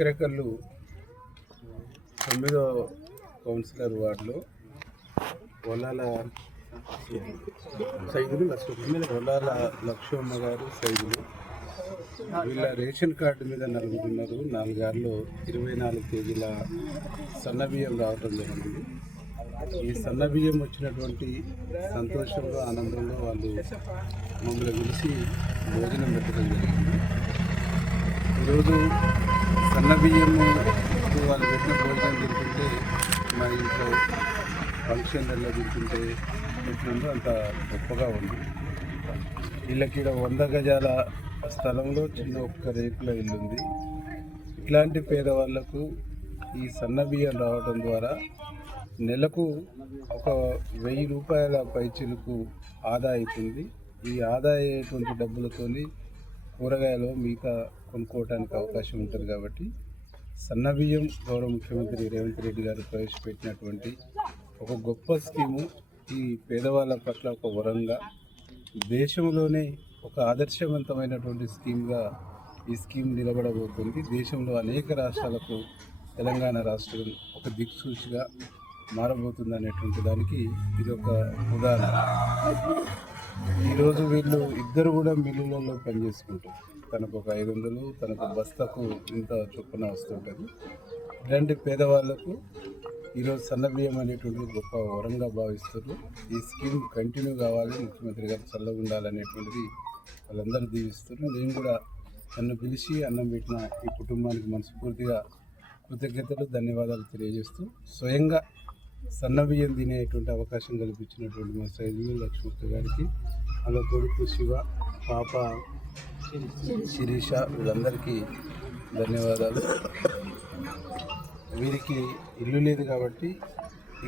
Nakrekal 9వ councillor వార్డులో వలాల లక్ష్మమ్మ గారు సైదులు వీళ్ళ రేషన్ కార్డు మీద నలుగుతున్నారు. 4 ఆరులో 24 కేజీల సన్నబియ్యం రావటం జరిగింది. ఈ సన్నబియ్యం వచ్చినటువంటి సంతోషంలో ఆనందంలో వాళ్ళు మమ్మల్ని పిలిచి భోజనం పెట్టడం జరిగింది. ఈరోజు సన్నబియ్యము వాళ్ళు పెట్టిన భోజనం తింటుంటే మా ఇంట్లో ఫంక్షన్లలో తింటుంటే ఎట్లుందో అంత గొప్పగా ఉంది. వీళ్ళకి 100 గజాల స్థలంలో చిన్న ఒక్క రేకుల ఇల్లు ఉంది. ఇట్లాంటి పేదవాళ్లకు ఈ సన్నబియ్యం రావడం ద్వారా నెలకు ఒక 1000 రూపాయల పైచిలకు ఆదా అవుతుంది. ఈ ఆదా అయ్యేటువంటి డబ్బులతోని కూరగాయలు మిగతా కొనుక్కోవడానికి అవకాశం ఉంటుంది. కాబట్టి సన్నబియ్యం గౌరవ ముఖ్యమంత్రి రేవంత్ రెడ్డి గారు ప్రవేశపెట్టినటువంటి ఒక గొప్ప స్కీము ఈ పేదవాళ్ళ పట్ల ఒక వరంగా దేశంలోనే ఒక ఆదర్శవంతమైనటువంటి స్కీమ్గా ఈ స్కీమ్ నిలబడబోతుంది. దేశంలో అనేక రాష్ట్రాలకు తెలంగాణ రాష్ట్రం ఒక దిక్సూచిగా మారబోతుంది అనేటువంటి దానికి ఇది ఒక ఉదాహరణ. ఈరోజు వీళ్ళు ఇద్దరు కూడా మిల్లులలో పనిచేసుకుంటారు. తనకు ఒక 500, తనకు బస్తకు ఇంత చొప్పున వస్తుంటుంది. ఇలాంటి పేదవాళ్లకు ఈరోజు సన్నబియ్యం అనేటువంటి గొప్ప వరంగా భావిస్తారు. ఈ స్కీమ్ కంటిన్యూ కావాలి, ముఖ్యమంత్రి గారు చల్లగా ఉండాలనేటువంటిది వాళ్ళందరూ దీవిస్తారు. నేను కూడా నన్ను పిలిచి అన్నం పెట్టిన ఈ కుటుంబానికి మనస్ఫూర్తిగా కృతజ్ఞతలు, ధన్యవాదాలు తెలియజేస్తూ స్వయంగా సన్నబియ్యం తినేటువంటి అవకాశం కల్పించినటువంటి మా సైదులు లక్ష్మక్క గారికి, అలా కొడుకు శివ, పాప శిరీష, వీళ్ళందరికీ ధన్యవాదాలు. వీరికి ఇల్లు లేదు కాబట్టి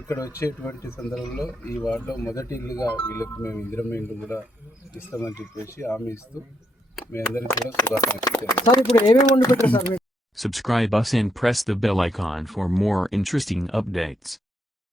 ఇక్కడ వచ్చేటువంటి సందర్భంలో ఈ వార్డులో మొదటి ఇల్లుగా వీళ్ళకి మేము ఇందిరమ్మ ఇల్లు కూడా ఇస్తామని చెప్పేసి హామీ ఇస్తూ మీ అందరికీ కూడా శుభాకాంక్షలు. Subscribe us and press the bell icon for more interesting updates.